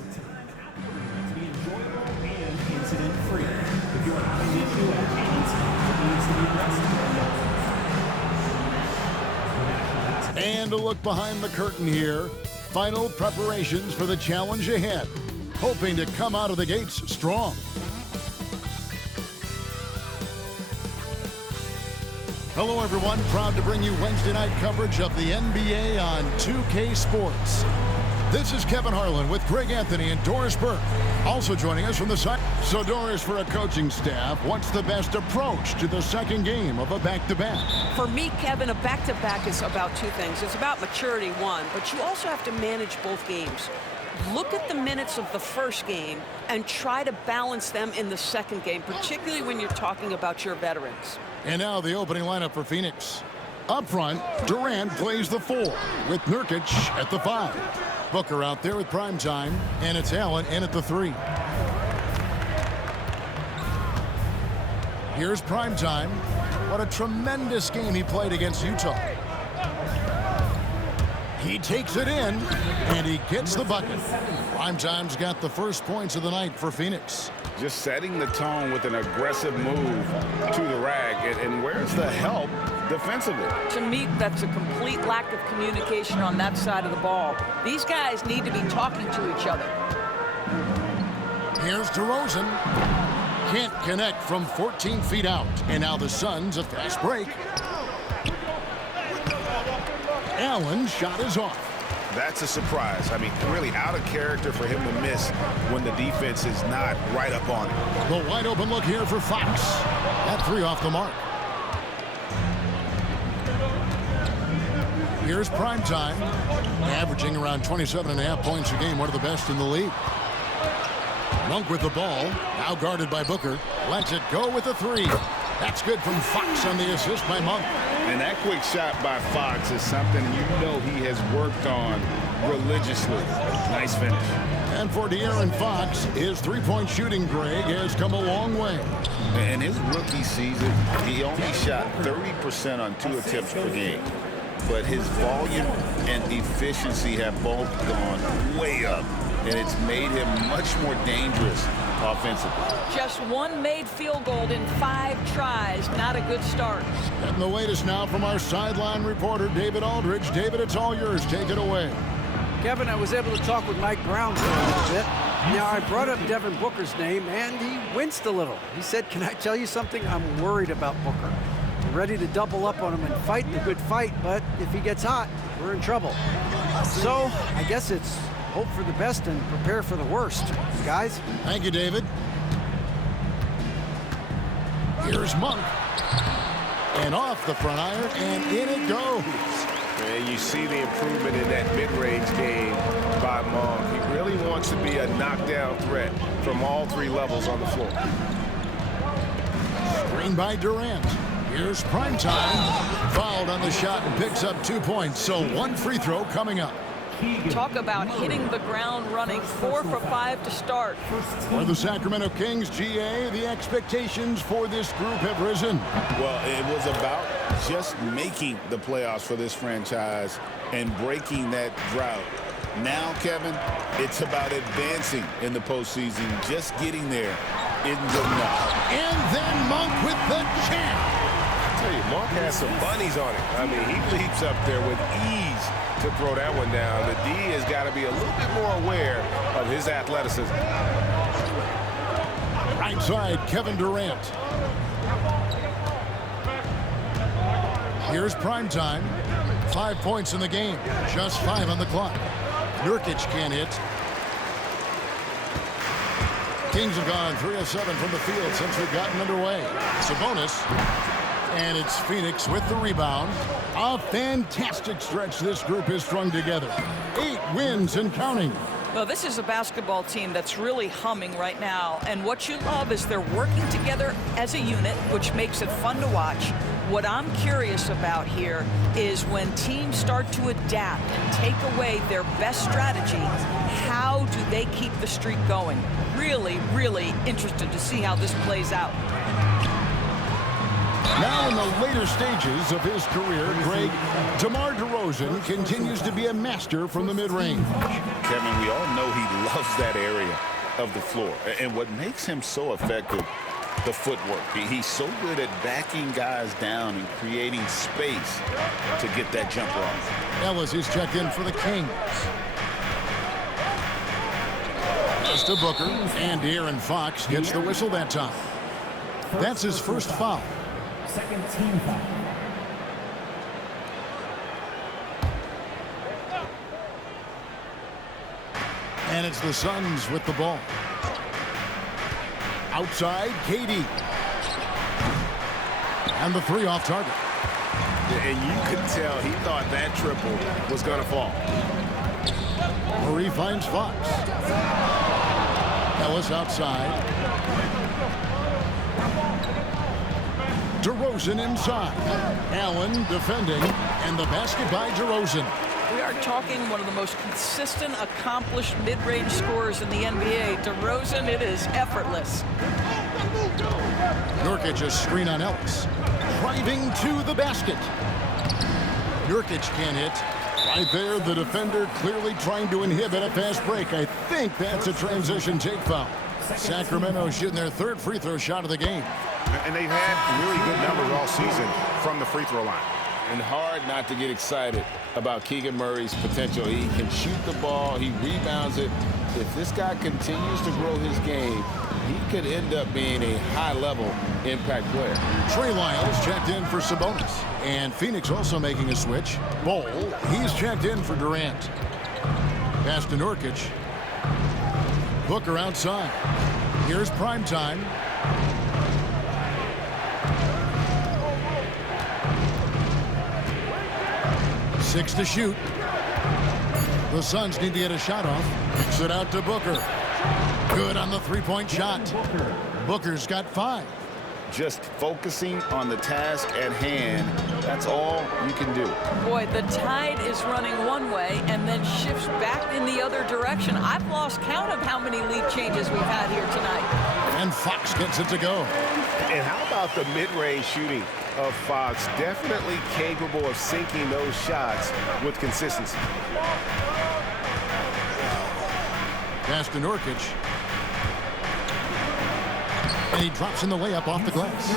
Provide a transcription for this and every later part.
To be enjoyable and incident-free. If you are having an issue at any time, it needs to be addressed. And a look behind the curtain here. Final preparations for the challenge ahead. Hoping to come out of the gates strong. Hello, everyone. Proud to bring you Wednesday night coverage of the NBA on 2K Sports. This is Kevin Harlan with Greg Anthony and Doris Burke. Also joining us from the side. So, Doris, for a coaching staff, what's the best approach to the second game of a back-to-back? For me, Kevin, a back-to-back is about two things. It's about maturity, one, but you also have to manage both games. Look at the minutes of the first game and try to balance them in the second game, particularly when you're talking about your veterans. And now the opening lineup for Phoenix. Up front, Durant plays the 4 with Nurkic at the 5. Booker out there with prime time, and it's Allen in at the 3. Here's prime time. What a tremendous game he played against Utah. He takes it in, and he gets the bucket. Primetime's got the first points of the night for Phoenix. Just setting the tone with an aggressive move to the rack. And where's the help defensively? To me, that's a complete lack of communication on that side of the ball. These guys need to be talking to each other. Here's DeRozan. Can't connect from 14 feet out. And now the Suns a fast break. Allen's shot is off. That's a surprise. I mean, really out of character for him to miss when the defense is not right up on it. The wide open look here for Fox. That 3 off the mark. Here's prime time, averaging around 27.5 points a game, one of the best in the league. Monk with the ball, now guarded by Booker. Lets it go with a 3. That's good from Fox on the assist by Monk. And that quick shot by Fox is something you know he has worked on religiously. Nice finish. And for De'Aaron Fox, his three-point shooting, Greg, has come a long way. In his rookie season, he only shot 30% on 2 attempts per game. But his volume and efficiency have both gone way up, and it's made him much more dangerous offensively. Just one made field goal in 5 tries. Not a good start. Getting the latest now from our sideline reporter, David Aldridge. David, it's all yours. Take it away. Kevin, I was able to talk with Mike Brown for a little bit. Now, I brought up Devin Booker's name, and he winced a little. He said, "Can I tell you something? I'm worried about Booker. We're ready to double up on him and fight the good fight, but if he gets hot, we're in trouble." So, I guess it's hope for the best and prepare for the worst. Guys? Thank you, David. Here's Monk. And off the front iron, and in it goes. And you see the improvement in that mid-range game by Monk. He really wants to be a knockdown threat from all 3 levels on the floor. Screen by Durant. Here's prime time. Fouled on the shot and picks up 2 points. So 1 free throw coming up. Talk about hitting the ground running. 4 for 5 to start. For the Sacramento Kings, GA, the expectations for this group have risen. Well, it was about just making the playoffs for this franchise and breaking that drought. Now, Kevin, it's about advancing in the postseason. Just getting there isn't good enough. And then Monk with the jam. I tell you, Monk has some bunnies on it. I mean, he leaps up there with ease to throw that one down. The D has got to be a little bit more aware of his athleticism. Right side, Kevin Durant. Here's prime time. 5 points in the game. Just 5 on the clock. Nurkic can't hit. Kings have gone 3 of 7 from the field since we've gotten underway. Sabonis. And it's Phoenix with the rebound. A fantastic stretch this group has strung together. 8 wins and counting. Well, this is a basketball team that's really humming right now. And what you love is they're working together as a unit, which makes it fun to watch. What I'm curious about here is when teams start to adapt and take away their best strategy, how do they keep the streak going? Really, really interested to see how this plays out. Now in the later stages of his career, Greg, DeMar DeRozan continues to be a master from the mid-range. Kevin, we all know he loves that area of the floor. And what makes him so effective, the footwork. He's so good at backing guys down and creating space to get that jumper off. Ellis is checked in for the Kings. Just to Booker, and Aaron Fox gets the whistle that time. That's his first foul. Second team foul. And it's the Suns with the ball. Outside, KD. And the three off target. And you could tell he thought that triple was going to fall. Murray finds Fox. Ellis outside. DeRozan inside. Allen defending. And the basket by DeRozan. We are talking one of the most consistent, accomplished mid-range scorers in the NBA. DeRozan, it is effortless. Nurkic a screen on Ellis. Driving to the basket. Nurkic can't hit. Right there, the defender clearly trying to inhibit a fast break. I think that's a transition take foul. Sacramento shooting their third free throw shot of the game. And they've had really good numbers all season from the free throw line. And hard not to get excited about Keegan Murray's potential. He can shoot the ball. He rebounds it. If this guy continues to grow his game, he could end up being a high-level impact player. Trey Lyles checked in for Sabonis. And Phoenix also making a switch. Bol, he's checked in for Durant. Pass to Nurkic. Booker outside. Here's prime time. Six to shoot. The Suns need to get a shot off. Kicks it out to Booker. Good on the three-point shot. Booker's got 5. Just focusing on the task at hand, that's all you can do. Boy, the tide is running one way and then shifts back in the other direction. I've lost count of how many lead changes we've had here tonight. And Fox gets it to go. And how about the mid-range shooting of Fox? Definitely capable of sinking those shots with consistency. Pass to Nurkic. And he drops in the layup off the glass.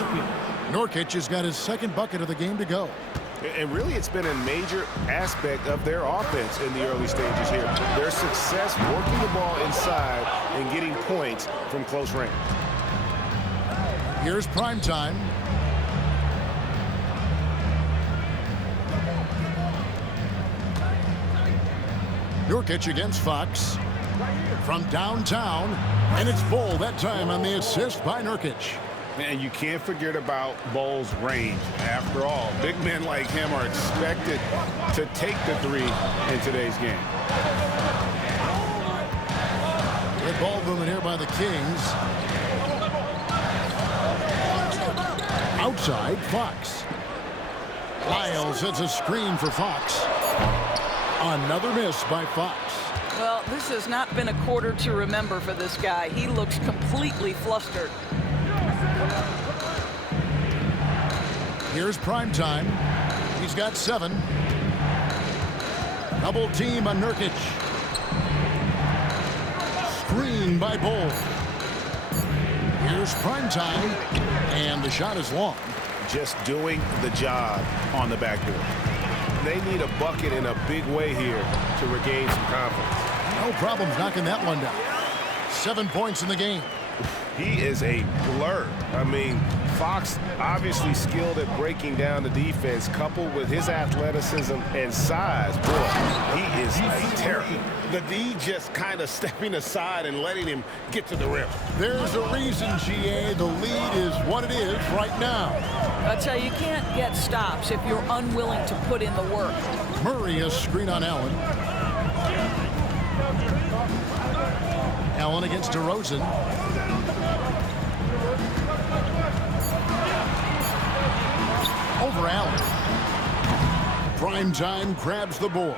Nurkic has got his second bucket of the game to go. And really, it's been a major aspect of their offense in the early stages here. Their success working the ball inside and getting points from close range. Here's prime time. Nurkic against Fox. From downtown, and it's Bol that time on the assist by Nurkic. And you can't forget about Bol's range. After all, big men like him are expected to take the three in today's game. Good ball movement here by the Kings. Outside, Fox. Lyles hits a screen for Fox. Another miss by Fox. Well, this has not been a quarter to remember for this guy. He looks completely flustered. Here's prime time. He's got 7. Double team on Nurkic. Screen by Bol. Here's prime time. And the shot is long. Just doing the job on the backboard. They need a bucket in a big way here to regain some confidence. No problems knocking that one down. 7 points in the game. He is a blur. I mean, Fox obviously skilled at breaking down the defense, coupled with his athleticism and size. Boy, he is a terror. The D just kind of stepping aside and letting him get to the rim. There's a reason, GA. The lead is what it is right now. I tell you, you can't get stops if you're unwilling to put in the work. Murray a screen on Allen. Allen against DeRozan. Over Allen. Prime time grabs the board.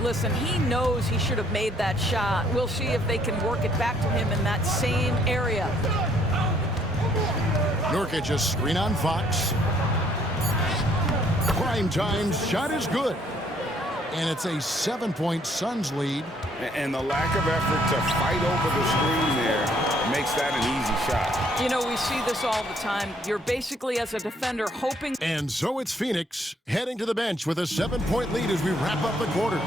Listen, he knows he should have made that shot. We'll see if they can work it back to him in that same area. Nurkic a screen on Fox. Prime time's shot is good. And it's a 7-point Suns lead. And the lack of effort to fight over the screen there makes that an easy shot. You know, we see this all the time. You're basically, as a defender, hoping. And so it's Phoenix heading to the bench with a 7-point lead as we wrap up the quarter.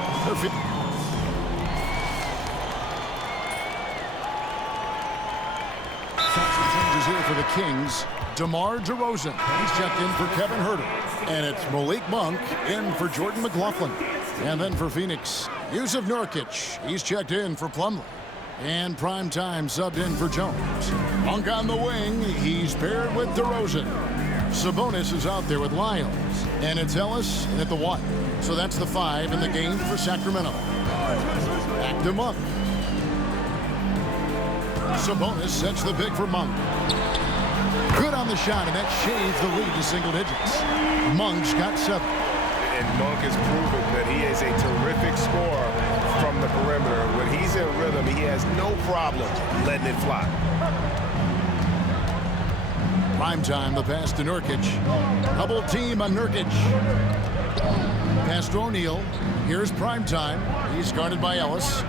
Changes here for the Kings. DeMar DeRozan. He's checked in for Kevin Huerter. And it's Malik Monk in for Jordan McLaughlin. And then for Phoenix, Yusuf Nurkic. He's checked in for Plumlee. And Primetime subbed in for Jones. Monk on the wing. He's paired with DeRozan. Sabonis is out there with Lyles. And it's Ellis at the 1. So that's the 5 in the game for Sacramento. Back to Monk. Sabonis sets the big for Monk. Good on the shot, and that shaves the lead to single digits. Monk's got 7. And Monk has proven that he is a terrific scorer from the perimeter. When he's in rhythm, he has no problem letting it fly. Primetime, the pass to Nurkic. Double team on Nurkic. Pass to O'Neal. Here's Primetime. He's guarded by Ellis.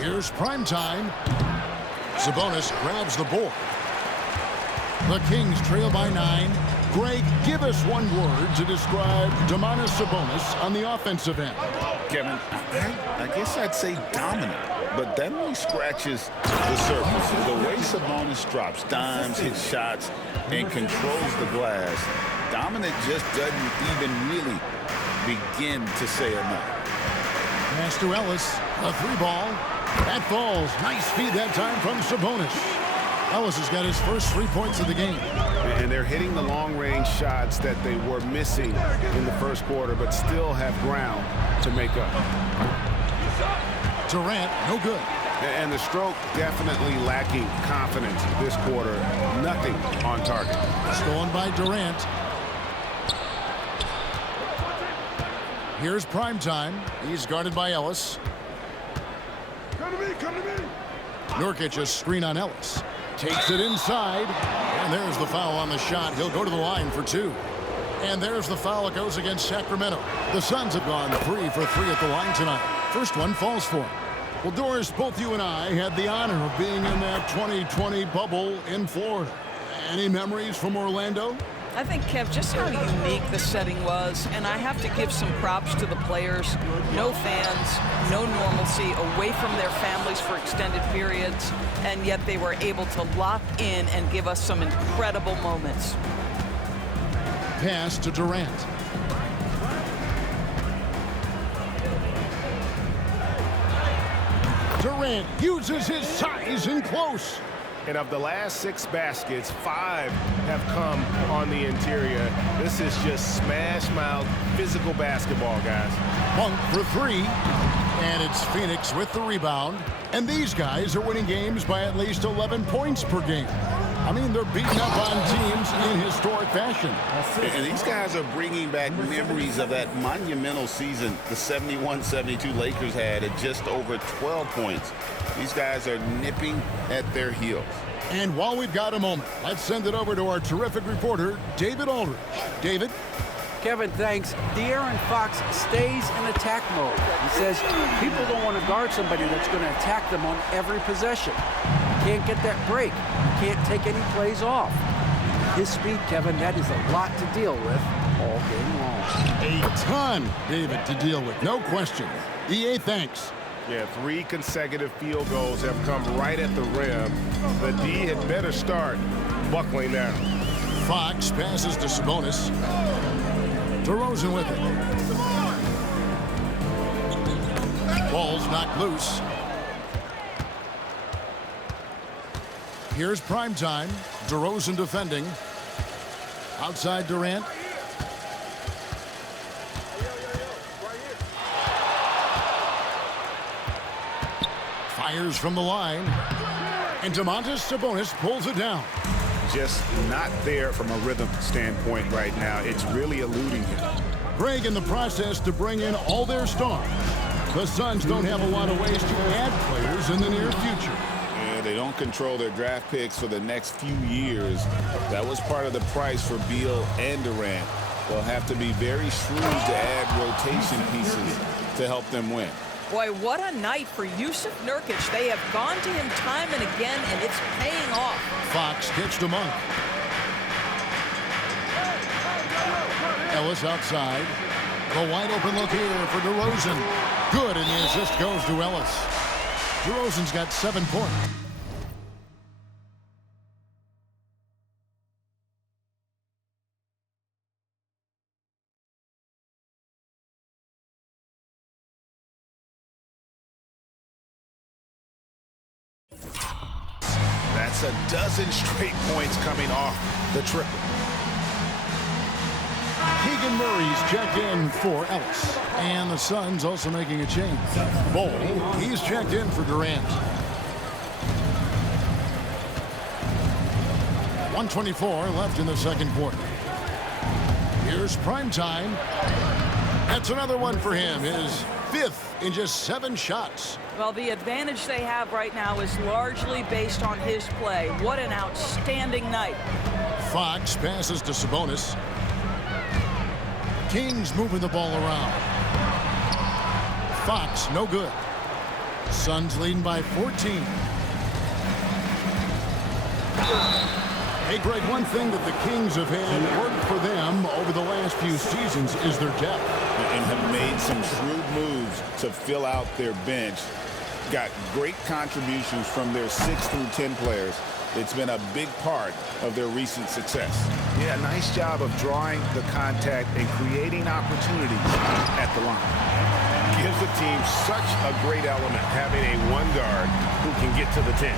Here's Primetime. Sabonis grabs the board. The Kings trail by 9. Greg, give us one word to describe Domantas Sabonis on the offensive end. Kevin, I guess I'd say dominant, but that only scratches the surface. The way Sabonis drops dimes, hits shots, and controls the glass, dominant just doesn't even really begin to say enough. Pass to Ellis, a 3-ball. That falls. Nice feed that time from Sabonis. Ellis has got his first 3 points of the game. And they're hitting the long-range shots that they were missing in the first quarter, but still have ground to make up. Durant, no good. And the stroke definitely lacking confidence this quarter. Nothing on target. Stolen by Durant. Here's Primetime. He's guarded by Ellis. Come to me, come to me. Nurkic a screen on Ellis. Takes it inside. And there's the foul on the shot. He'll go to the line for 2. And there's the foul that goes against Sacramento. The Suns have gone 3 for 3 at the line tonight. First one falls for him. Well, Doris, both you and I had the honor of being in that 2020 bubble in Florida. Any memories from Orlando? I think, Kev, just how unique the setting was, and I have to give some props to the players. No fans, no normalcy, away from their families for extended periods, and yet they were able to lock in and give us some incredible moments. Pass to Durant. Durant uses his size in close. And of the last 6 baskets, 5 have come on the interior. This is just smash-mouth physical basketball, guys. Monk for 3. And it's Phoenix with the rebound. And these guys are winning games by at least 11 points per game. I mean, they're beating up on teams in historic fashion. And these guys are bringing back memories of that monumental season the 71-72 Lakers had at just over 12 points. These guys are nipping at their heels. And while we've got a moment, let's send it over to our terrific reporter, David Aldridge. David? Kevin, thanks. De'Aaron Fox stays in attack mode. He says people don't want to guard somebody that's going to attack them on every possession. Can't get that break. Can't take any plays off. His speed, Kevin, that is a lot to deal with all game long. A ton, David, to deal with. No question. EA, thanks. Yeah, 3 consecutive field goals have come right at the rim. The D had better start buckling down. Fox passes to Sabonis. DeRozan with it. Ball's knocked loose. Here's Primetime. DeRozan defending. Outside Durant. Fires from the line. And Domantas Sabonis pulls it down. Just not there from a rhythm standpoint right now. It's really eluding him. Greg in the process to bring in all their stars. The Suns don't have a lot of ways to add players in the near future. Yeah, they don't control their draft picks for the next few years. That was part of the price for Beal and Durant. They'll have to be very shrewd to add rotation pieces to help them win. Boy, what a night for Yusuf Nurkic. They have gone to him time and again, and it's paying off. Fox gets to Monk. Ellis outside. The wide open look here for DeRozan. Good, and the assist goes to Ellis. DeRozan's got 7 points. That's a dozen straight points coming off the triple. Keegan Murray's checked in for Ellis. And the Suns also making a change. Bol, he's checked in for Durant. 1:24 left in the second quarter. Here's primetime. That's another one for him. His 5th in just 7 shots. Well, the advantage they have right now is largely based on his play. What an outstanding night. Fox passes to Sabonis. Kings moving the ball around. Fox, no good. Suns leading by 14. Hey, Greg, one thing that the Kings have had work for them over the last few seasons is their depth. And have made some shrewd moves to fill out their bench. Got great contributions from their 6 through 10 players. It's been a big part of their recent success. Yeah, nice job of drawing the contact and creating opportunities at the line. Gives the team such a great element having a one guard who can get to the 10.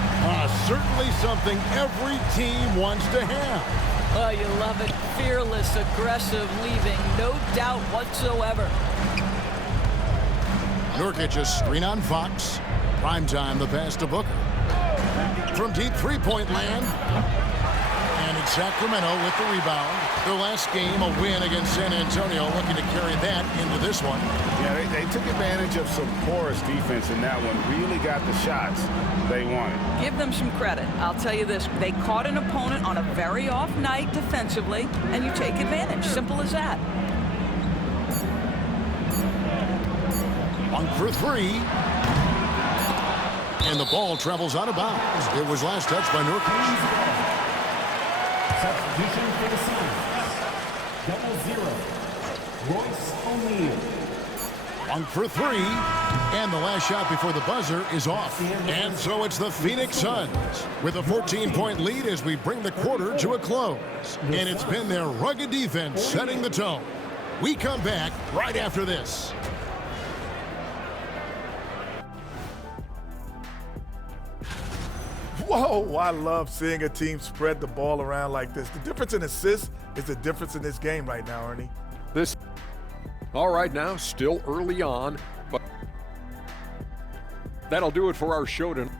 Certainly something every team wants to have. Oh, you love it. Fearless, aggressive, leaving no doubt whatsoever. Nurkic a screen on Fox. Primetime, the pass to Booker. From deep three-point land. And it's Sacramento with the rebound. Their last game, a win against San Antonio, looking to carry that into this one. Yeah, they took advantage of some porous defense in that one. Really got the shots they wanted. Give them some credit. I'll tell you this. They caught an opponent on a very off night defensively, and you take advantage. Simple as that. One for 3. And the ball travels out of bounds. It was last touched by Nurkic. Substitution for the Suns. 0-0. Royce O'Neal. 1 for 3. And the last shot before the buzzer is off. And so it's the Phoenix Suns with a 14-point lead as we bring the quarter to a close. And it's been their rugged defense setting the tone. We come back right after this. Whoa, I love seeing a team spread the ball around like this. The difference in assists is the difference in this game right now, Ernie. All right, now, still early on, but that'll do it for our show tonight.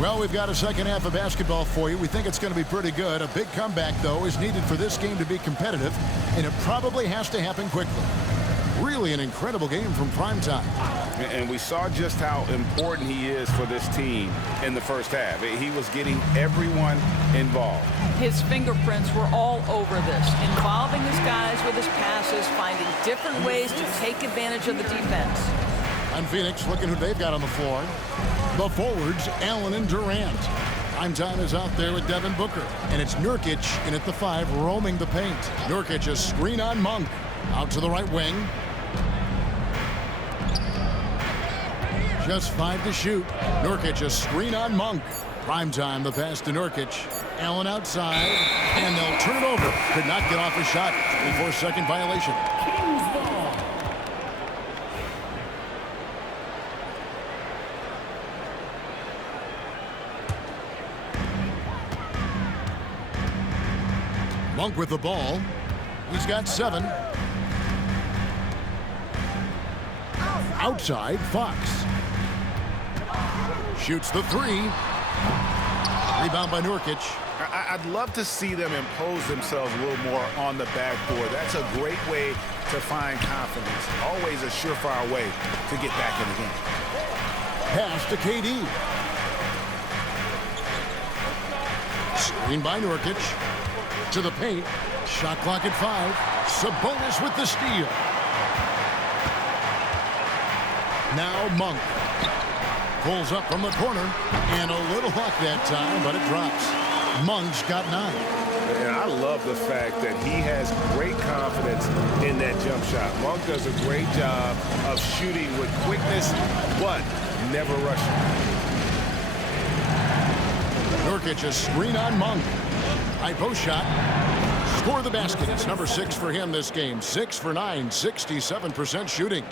Well, we've got a second half of basketball for you. We think it's going to be pretty good. A big comeback, though, is needed for this game to be competitive, and it probably has to happen quickly. Really an incredible game from primetime. And we saw just how important he is for this team in the first half. He was getting everyone involved. His fingerprints were all over this, involving his guys with his passes, finding different ways to take advantage of the defense. And Phoenix looking who they've got on the floor. The forwards, Allen and Durant. Primetime is out there with Devin Booker. And it's Nurkic in at the 5, roaming the paint. Nurkic a screen on Monk. Out to the right wing. Just 5 to shoot. Nurkic a screen on Monk. Primetime, the pass to Nurkic. Allen outside. And they'll turn it over. Could not get off a shot before second violation. Kings ball. Monk with the ball. He's got 7. Outside, Fox. Shoots the 3. Rebound by Nurkic. I'd love to see them impose themselves a little more on the backboard. That's a great way to find confidence. Always a surefire way to get back in the game. Pass to KD. Screen by Nurkic. To the paint. Shot clock at 5. Sabonis with the steal. Now Monk. Pulls up from the corner. And a little luck that time, but it drops. Monk's got 9. And I love the fact that he has great confidence in that jump shot. Monk does a great job of shooting with quickness, but never rushing. Nurkic, a screen on Monk. High post shot. Score the basket. It's number 6 for him this game. 6 for 9, 67% shooting.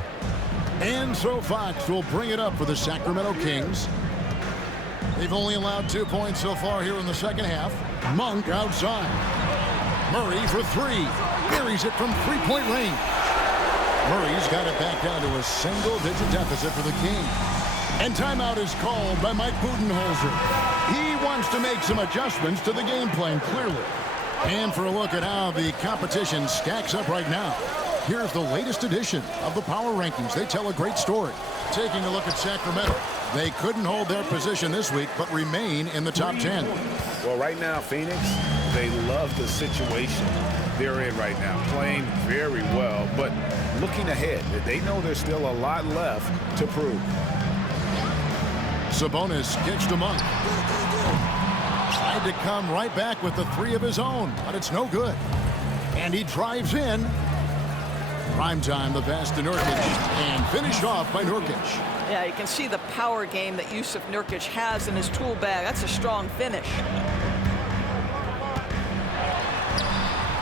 And so Fox will bring it up for the Sacramento Kings. They've only allowed 2 points so far here in the second half. Monk outside. Murray for 3. Buries it from three-point range. Murray's got it back down to a single-digit deficit for the Kings. And timeout is called by Mike Budenholzer. He wants to make some adjustments to the game plan, clearly. And for a look at how the competition stacks up right now, here's the latest edition of the Power Rankings. They tell a great story. Taking a look at Sacramento. They couldn't hold their position this week, but remain in the top 10. Well, right now, Phoenix, they love the situation they're in right now. Playing very well, but looking ahead, they know there's still a lot left to prove. Sabonis kicks to Monk. Tried to come right back with the 3 of his own, but it's no good. And he drives in. Primetime, the pass to Nurkic, and finished off by Nurkic. Yeah, you can see the power game that Yusuf Nurkic has in his tool bag. That's a strong finish.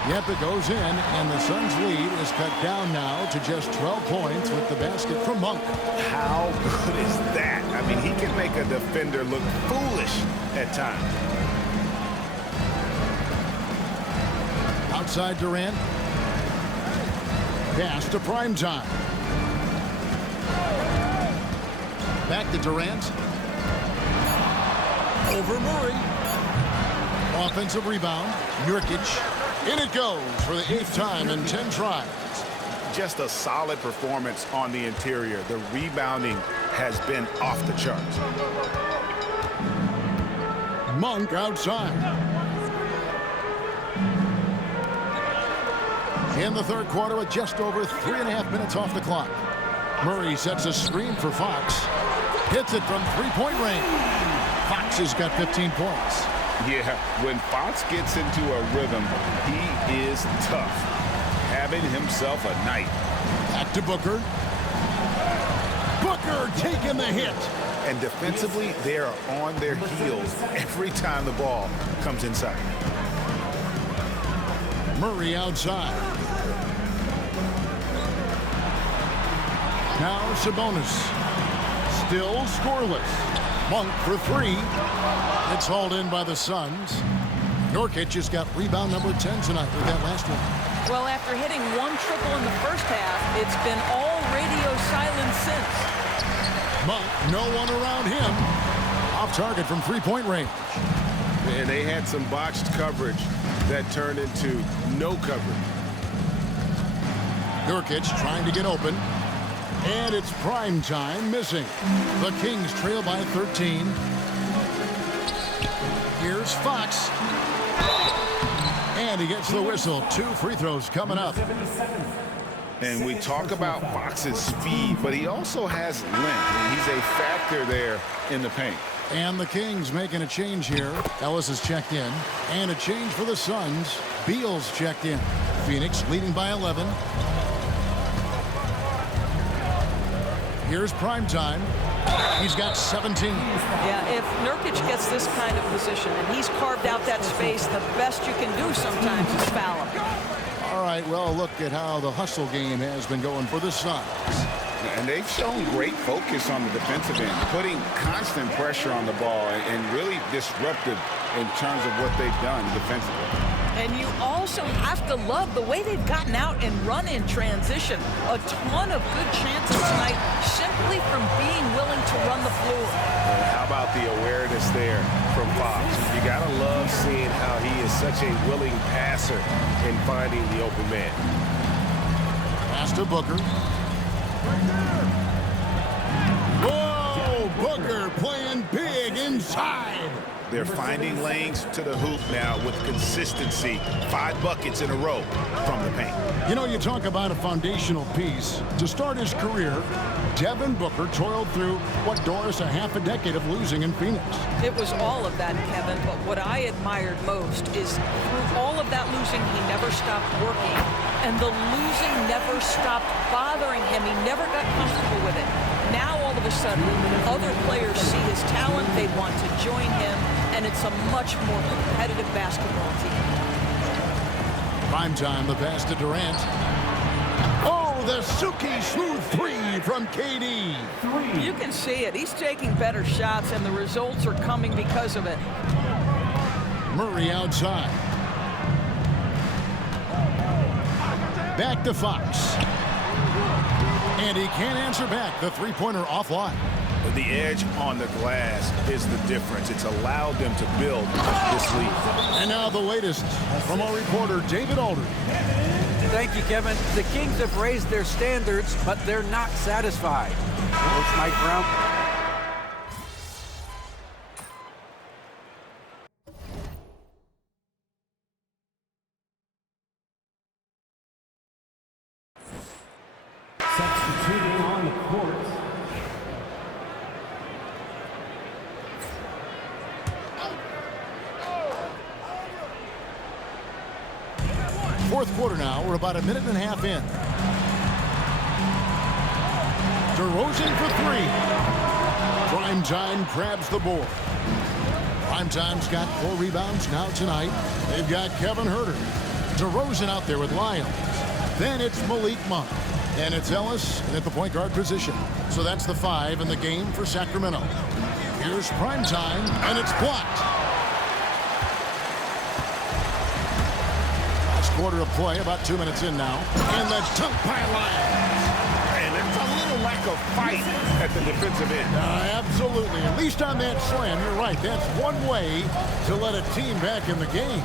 Yep, it goes in, and the Suns' lead is cut down now to just 12 points with the basket from Monk. How good is that? I mean, he can make a defender look foolish at times. Outside Durant. Pass to Primetime. Back to Durant. Over Murray. Offensive rebound. Nurkic. In it goes for the 8th time in 10 tries. Just a solid performance on the interior. The rebounding has been off the charts. Monk outside. In the third quarter with just over 3.5 minutes off the clock. Murray sets a screen for Fox. Hits it from three-point range. Fox has got 15 points. Yeah, when Fox gets into a rhythm, he is tough. Having himself a night. Back to Booker. Booker taking the hit. And defensively, they are on their heels every time the ball comes inside. Murray outside. Now Sabonis. Still scoreless. Monk for 3. It's hauled in by the Suns. Nurkic has got rebound number 10 tonight with that last one. Well, after hitting 1 triple in the first half, it's been all radio silence since. Monk, no one around him. Off target from three-point range. And they had some botched coverage that turned into no coverage. Nurkic trying to get open. And it's Primetime missing. The Kings trail by 13. Here's Fox. And he gets the whistle. 2 free throws coming up. And we talk about Fox's speed, but he also has length. He's a factor there in the paint. And the Kings making a change here. Ellis has checked in. And a change for the Suns. Beal's checked in. Phoenix leading by 11. Here's Primetime. He's got 17. Yeah, if Nurkic gets this kind of position and he's carved out that space, the best you can do sometimes is foul him. All right, well, look at how the hustle game has been going for the Suns. And they've shown great focus on the defensive end, putting constant pressure on the ball and really disruptive in terms of what they've done defensively. And you also have to love the way they've gotten out and run in transition. A ton of good chances tonight simply from being willing to run the floor. And how about the awareness there from Fox? You got to love seeing how he is such a willing passer in finding the open man. Pass to Booker. Whoa! Booker playing big inside. They're finding lanes to the hoop now with consistency. 5 buckets in a row from the paint. You know, you talk about a foundational piece. To start his career, Devin Booker toiled through, what, Doris, a half a decade of losing in Phoenix. It was all of that, Kevin, but what I admired most is through all of that losing, he never stopped working, and the losing never stopped bothering him. He never got comfortable with it. Now, all of a sudden, other players see his talent, they want to join him, and it's a much more competitive basketball team. Prime time, the pass to Durant. Oh, the Suki smooth 3 from KD. You can see it. He's taking better shots, and the results are coming because of it. Murray outside. Back to Fox. And he can't answer back. The three-pointer offline. The edge on the glass is the difference. It's allowed them to build this lead. And now the latest from our reporter, David Aldridge. Thank you, Kevin. The Kings have raised their standards, but they're not satisfied. Coach Mike Brown. Substituting on the court. Fourth quarter now. We're about a minute and a half in. DeRozan for 3. Primetime grabs the board. Primetime's got 4 rebounds now tonight. They've got Kevin Huerter. DeRozan out there with Lyons. Then it's Malik Monk. And it's Ellis at the point guard position. So that's the 5 in the game for Sacramento. Here's Primetime, and it's blocked. Quarter of play, about 2 minutes in now. And the dunk by Lyons. And there's a little lack of fight at the defensive end. Absolutely. At least on that slam, you're right. That's one way to let a team back in the game.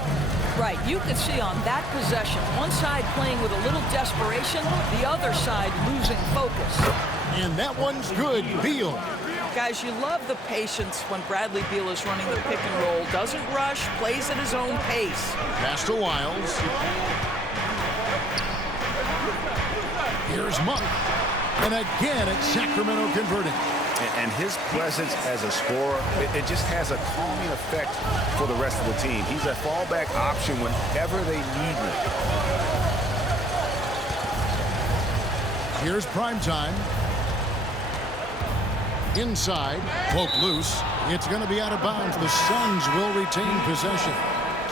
Right, you could see on that possession, one side playing with a little desperation, the other side losing focus. And that one's good. Beal. Guys, you love the patience when Bradley Beal is running the pick and roll. Doesn't rush, plays at his own pace. Pass to Wiles. Here's Monk. And again, it's Sacramento converting. And his presence as a scorer, it just has a calming effect for the rest of the team. He's a fallback option whenever they need him. Here's Primetime. Inside, poke loose. It's going to be out of bounds. The Suns will retain possession.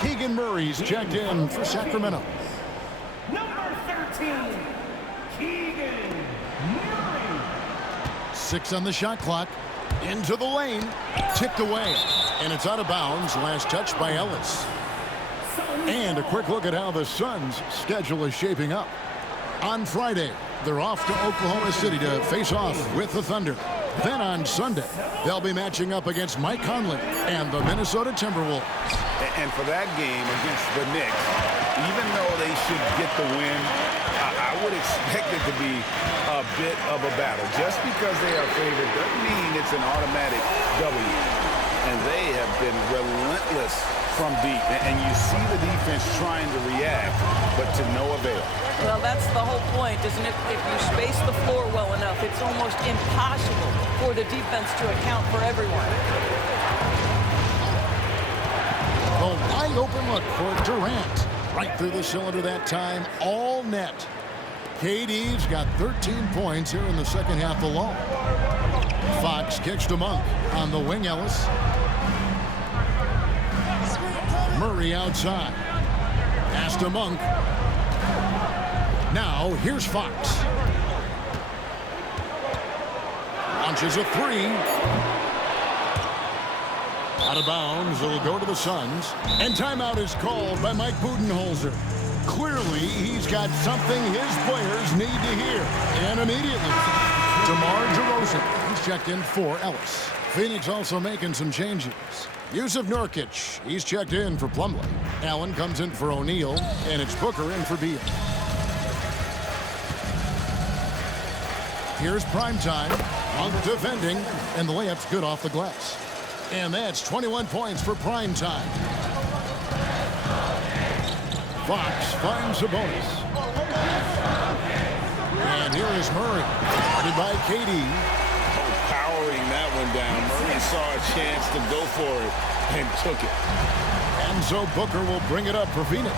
Keegan Murray's checked in for Sacramento. Number 13, Keegan Murray. 6 on the shot clock. Into the lane. Tipped away. And it's out of bounds. Last touch by Ellis. And a quick look at how the Suns' schedule is shaping up. On Friday, they're off to Oklahoma City to face off with the Thunder. Then on Sunday, they'll be matching up against Mike Conley and the Minnesota Timberwolves. And for that game against the Knicks, even though they should get the win, I would expect it to be a bit of a battle. Just because they are favored doesn't mean it's an automatic W. And they have been relentless from deep. And you see the defense trying to react, but to no avail. Well, that's the whole point, isn't it? If you space the floor well enough, it's almost impossible for the defense to account for everyone. A wide open look for Durant. Right through the cylinder that time, all net. KD's got 13 points here in the second half alone. Fox kicks to Monk on the wing, Ellis. Murray outside. Pass to Monk. Now, here's Fox. Launches a 3. Out of bounds, it'll go to the Suns. And timeout is called by Mike Budenholzer. Clearly, he's got something his players need to hear. And immediately, DeMar DeRozan. He's checked in for Ellis. Phoenix also making some changes. Yusuf Nurkic, he's checked in for Plumlee. Allen comes in for O'Neal, and it's Booker in for Beal. Here's Primetime. Monk defending, and the layup's good off the glass. And that's 21 points for prime time. Fox finds a bonus. And here is Murray, guarded by Katie. Powering that one down. Murray saw a chance to go for it and took it. And so Booker will bring it up for Phoenix.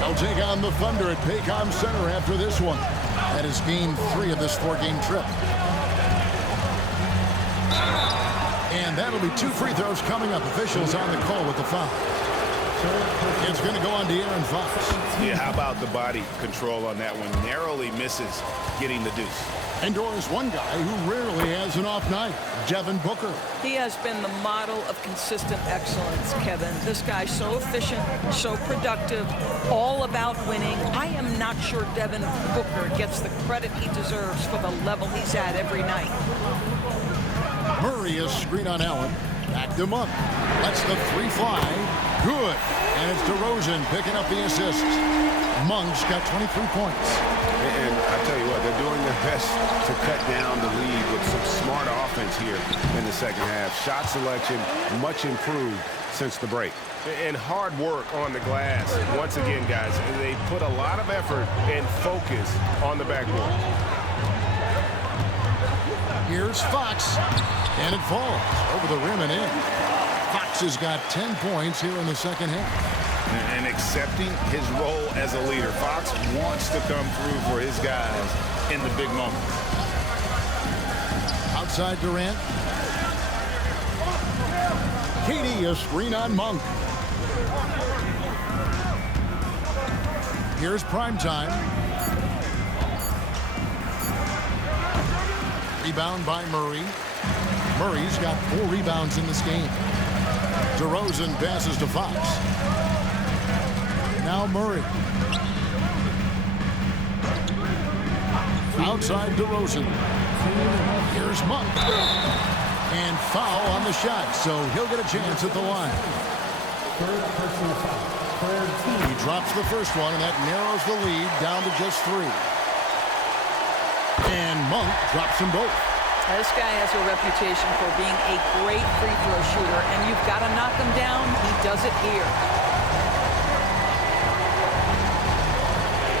They'll take on the Thunder at Paycom Center after this one. That is game 3 of this 4-game trip. And that'll be 2 free throws coming up. Officials on the call with the foul. It's going to go on to Aaron Fox. Yeah, how about the body control on that one? Narrowly misses getting the deuce. And Doris, one guy who rarely has an off night, Devin Booker. He has been the model of consistent excellence, Kevin. This guy's so efficient, so productive, all about winning. I am not sure Devin Booker gets the credit he deserves for the level he's at every night. Murray is screen on Allen. Back to Monk. Lets the 3 fly. Good. And it's DeRozan picking up the assist. Monk's got 23 points. And I tell you what, they're doing their best to cut down the lead with some smart offense here in the second half. Shot selection much improved since the break. And hard work on the glass. Once again, guys, they put a lot of effort and focus on the backboard. Here's Fox. And it falls over the rim and in. Fox has got 10 points here in the second half. And accepting his role as a leader. Fox wants to come through for his guys in the big moments. Outside Durant. Katie, a screen on Monk. Here's primetime. Rebound by Murray. Murray's got 4 rebounds in this game. DeRozan passes to Fox. Now Murray. Outside DeRozan. Here's Monk. And foul on the shot, so he'll get a chance at the line. He drops the first one, and that narrows the lead down to just 3. And Monk drops them both. This guy has a reputation for being a great free throw shooter, and you've got to knock him down. He does it here.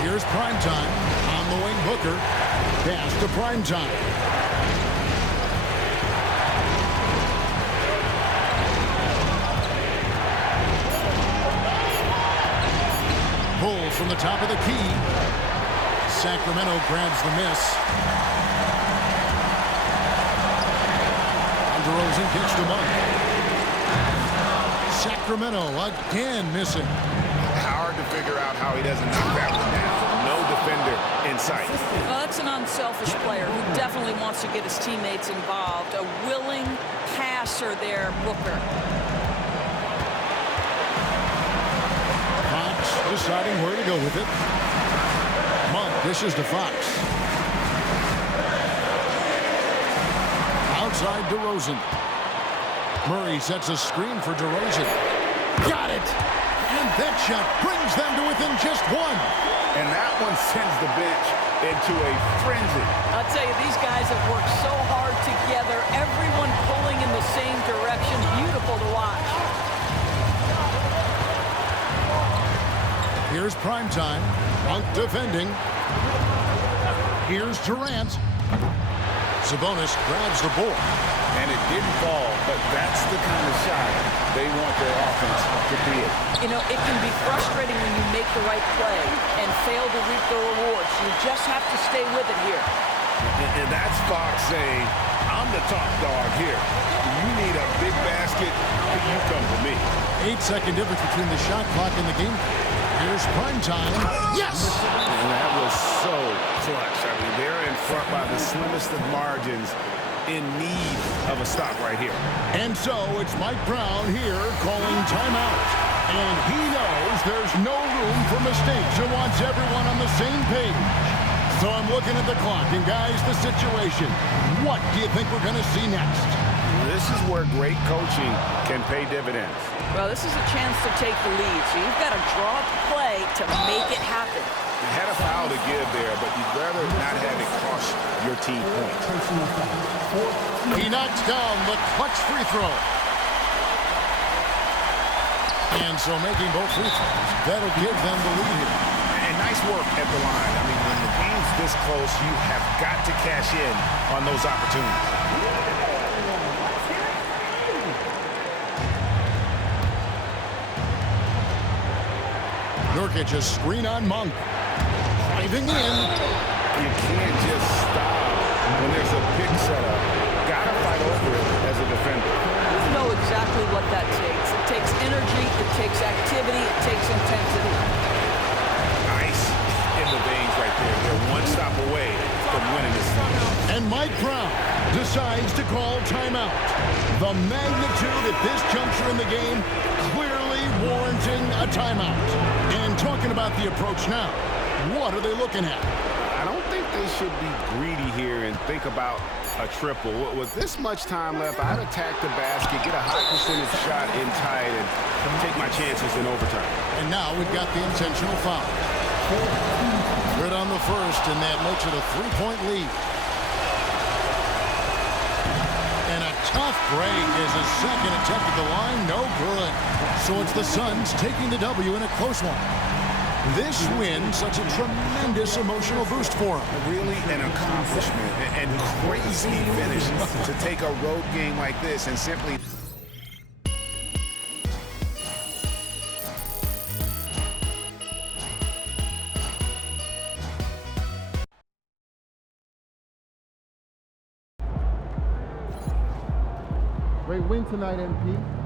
Here's primetime. On the wing, Booker. Pass to primetime. Pulls from the top of the key. Sacramento grabs the miss. DeRozan kicks to Monk. Sacramento again missing. Hard to figure out how he doesn't knock that one down. No defender in sight. Well, that's an unselfish player who definitely wants to get his teammates involved. A willing passer there, Booker. Fox deciding where to go with it. Monk dishes to Fox. Outside DeRozan. Murray sets a screen for DeRozan. Got it! And that shot brings them to within just 1. And that one sends the bench into a frenzy. I'll tell you, these guys have worked so hard together. Everyone pulling in the same direction. Beautiful to watch. Here's primetime. Monk defending. Here's Durant. Sabonis grabs the board. And it didn't fall, but that's the kind of shot they want their offense to create. You know, it can be frustrating when you make the right play and fail to reap the rewards. You just have to stay with it here. And that's Fox saying, I'm the top dog here. You need a big basket, you come to me. 8-second difference between the shot clock and the game. Here's primetime. Yes! And that was so clutch. I mean, they're in front by the slimmest of margins, in need of a stop right here. And so it's Mike Brown here calling timeout. And he knows there's no room for mistakes and wants everyone on the same page. So I'm looking at the clock, and guys, the situation. What do you think we're going to see next? This is where great coaching can pay dividends. Well, this is a chance to take the lead, so you've got to draw up a play to make it happen. Had a foul to give there, but you'd rather not have it cost your team points. He knocks down the clutch free throw. And so making both free throws, that'll give them the lead here. And nice work at the line. I mean, when the game's this close, you have got to cash in on those opportunities. Nurkic, a screen on Monk. Driving in. You can't just stop when there's a pick setup. Gotta fight over it as a defender. You know exactly what that takes. It takes energy, it takes activity, it takes intensity. Nice in the veins right there. They're one stop away from winning this game. And Mike Brown decides to call timeout. The magnitude at this juncture in the game clearly warranting a timeout. And talking about the approach now, what are they looking at? I don't think they should be greedy here and think about a triple. With this much time left, I'd attack the basket, get a high percentage shot in tight, and take my chances in overtime. And now we've got the intentional foul. Good on the first, and that makes it a three-point lead. And a tough break is his second attempt at the line. No good. So it's the Suns taking the W in a close one. This win, such a tremendous emotional boost for him. Really an accomplishment and crazy finish to take a road game like this and simply... Great win tonight, MP.